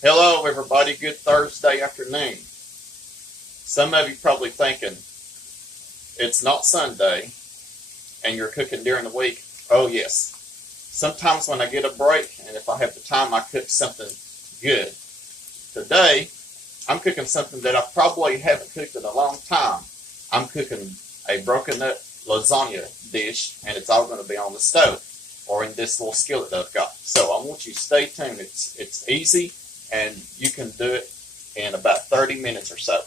Hello, everybody. Good Thursday afternoon. Some of you probably thinking it's not Sunday and you're cooking during the week. Oh, yes. Sometimes when I get a break and if I have the time, I cook something good. Today, I'm cooking something that I probably haven't cooked in a long time. I'm cooking a broken up lasagna dish, and it's all going to be on the stove or in this little skillet that I've got. So I want you to stay tuned. It's easy, and you can do it in about 30 minutes or so.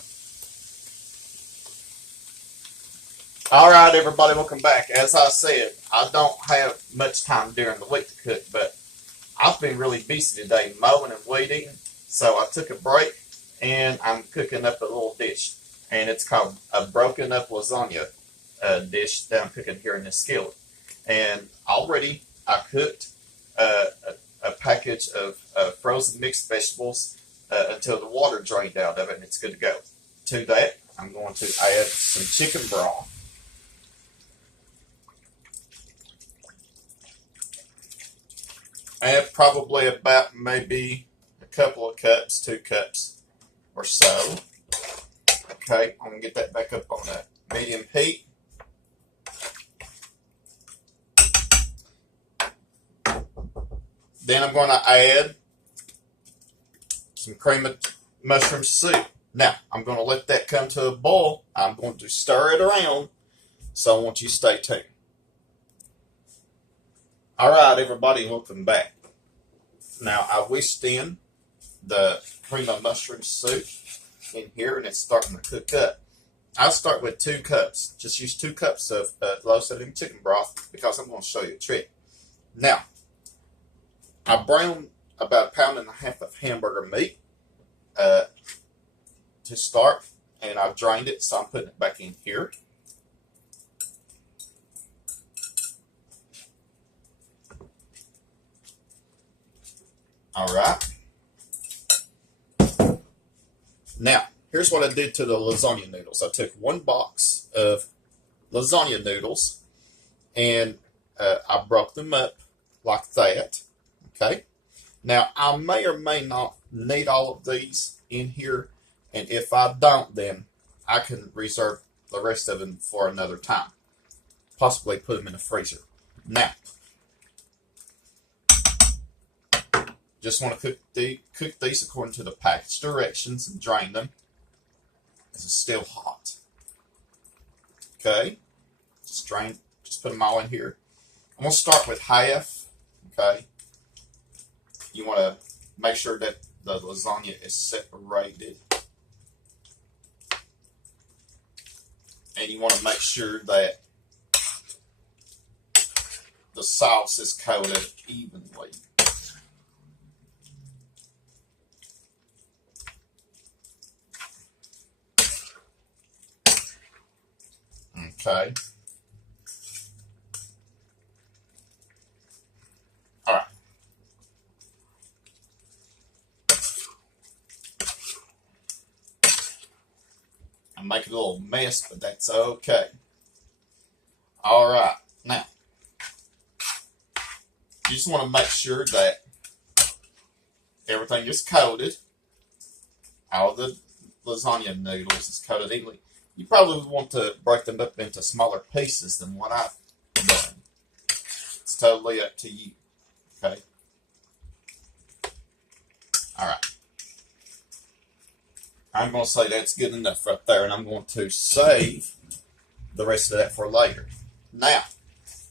All right, everybody, welcome back. As I said, I don't have much time during the week to cook, but I've been really busy today mowing and weeding, so I took a break and I'm cooking up a little dish, and it's called a broken up lasagna dish that I'm cooking here in this skillet. And already I cooked a package of frozen mixed vegetables until the water drained out of it, and it's good to go. To that, I'm going to add some chicken broth. Add probably about maybe a couple of cups, 2 cups or so. Okay, I'm going to get that back up on a medium heat. Then I'm going to add some cream of mushroom soup. Now, I'm going to let that come to a boil. I'm going to stir it around, so I want you to stay tuned. All right, everybody, welcome back. Now, I whisked in the cream of mushroom soup in here, and it's starting to cook up. I'll start with 2 cups. Just use 2 cups of low sodium chicken broth because I'm going to show you a trick. Now, I browned about 1.5 pounds of hamburger meat to start, and I've drained it, so I'm putting it back in here. All right. Now, here's what I did to the lasagna noodles. I took 1 box of lasagna noodles, and I broke them up like that. Okay. Now, I may or may not need all of these in here, and if I don't, then I can reserve the rest of them for another time. Possibly put them in the freezer. Now, just want to cook these according to the package directions and drain them. This is still hot. Okay, just put them all in here. I'm going to start with half. Okay, you want to make sure that the lasagna is separated. And you want to make sure that the sauce is coated evenly. Okay. All right. I'm making a little mess, but that's okay. All right. Now, you just want to make sure that everything is coated. All the lasagna noodles is coated evenly. You probably want to break them up into smaller pieces than what I've done. It's totally up to you. Okay? All right. I'm going to say that's good enough right there, and I'm going to save the rest of that for later. Now,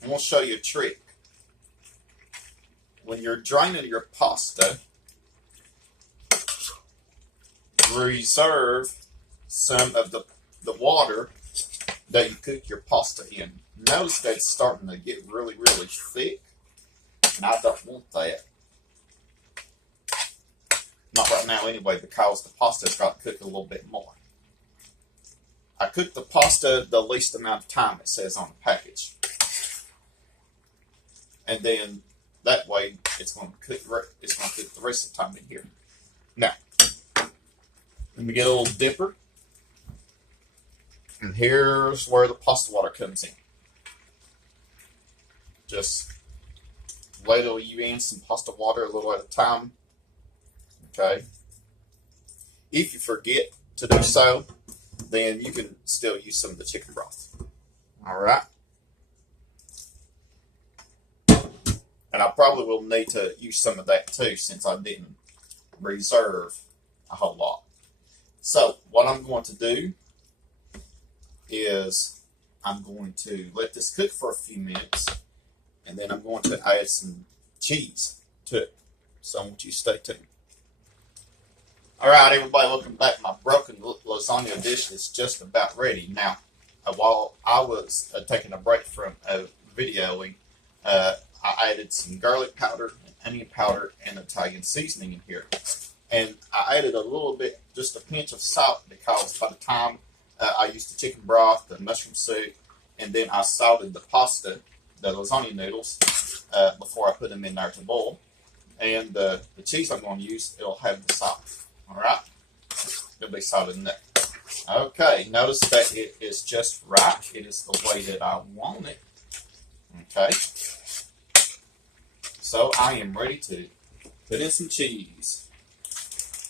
I'm going to show you a trick. When you're draining your pasta, reserve some of the water that you cook your pasta in. Notice that it's starting to get really, really thick, and I don't want that. Not right now anyway, because the pasta's got to cook a little bit more. I cook the pasta the least amount of time it says on the package. And then that way it's going to cook the rest of the time in here. Now, let me get a little dipper. And here's where the pasta water comes in. Just ladle you in some pasta water a little at a time. Okay. If you forget to do so, then you can still use some of the chicken broth. All right. And I probably will need to use some of that too, since I didn't reserve a whole lot. So what I'm going to do is I'm going to let this cook for a few minutes, and then I'm going to add some cheese to it. So I want you to stay tuned. All right, everybody, welcome back. My broken lasagna dish is just about ready. Now, while I was taking a break from videoing, I added some garlic powder, and onion powder, and Italian seasoning in here. And I added a little bit, just a pinch of salt, because by the time I used the chicken broth, the mushroom soup, and then I salted the pasta, the lasagna noodles, before I put them in there to boil. And the cheese I'm going to use, it'll have the salt. All right? It'll be salted in there. Okay, notice that it is just right. It is the way that I want it. Okay. So I am ready to put in some cheese.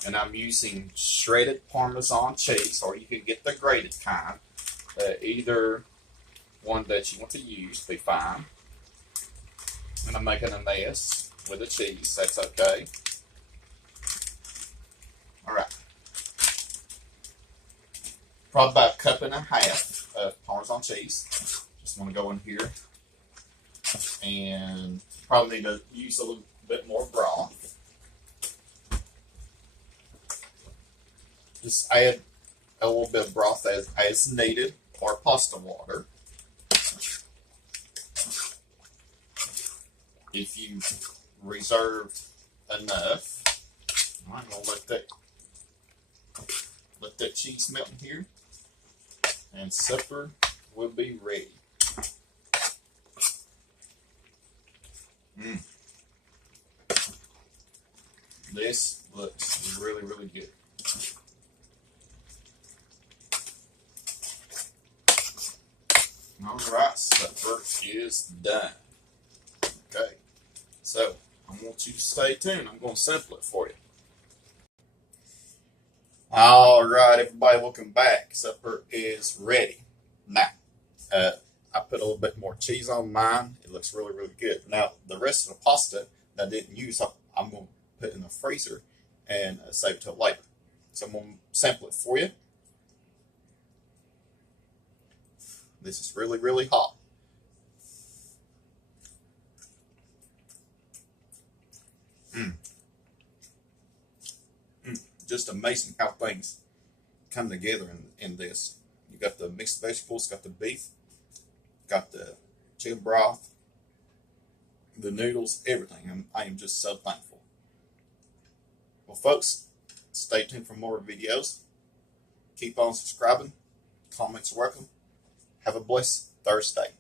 And I'm using shredded Parmesan cheese, or you can get the grated kind. Either one that you want to use be fine. And I'm making a mess with the cheese. That's okay. All right. Probably about a cup and a half of Parmesan cheese. Just want to go in here. And probably need to use a little bit more broth. Just add a little bit of broth as needed, or pasta water. If you reserved enough, I'm gonna let that cheese melt in here, and supper will be ready. This looks really, really good. All right, supper is done. Okay, so I want you to stay tuned. I'm going to sample it for you. All right, everybody, welcome back. Supper is ready. Now, I put a little bit more cheese on mine. It looks really, really good. Now, the rest of the pasta that I didn't use, I'm going to put in the freezer and save it till later. So I'm going to sample it for you. This is really, really hot. Just amazing how things come together in this. You got the mixed vegetables, got the beef, got the chicken broth, the noodles, everything. I am just so thankful. Well, folks, stay tuned for more videos. Keep on subscribing. Comments are welcome. Have a blessed Thursday.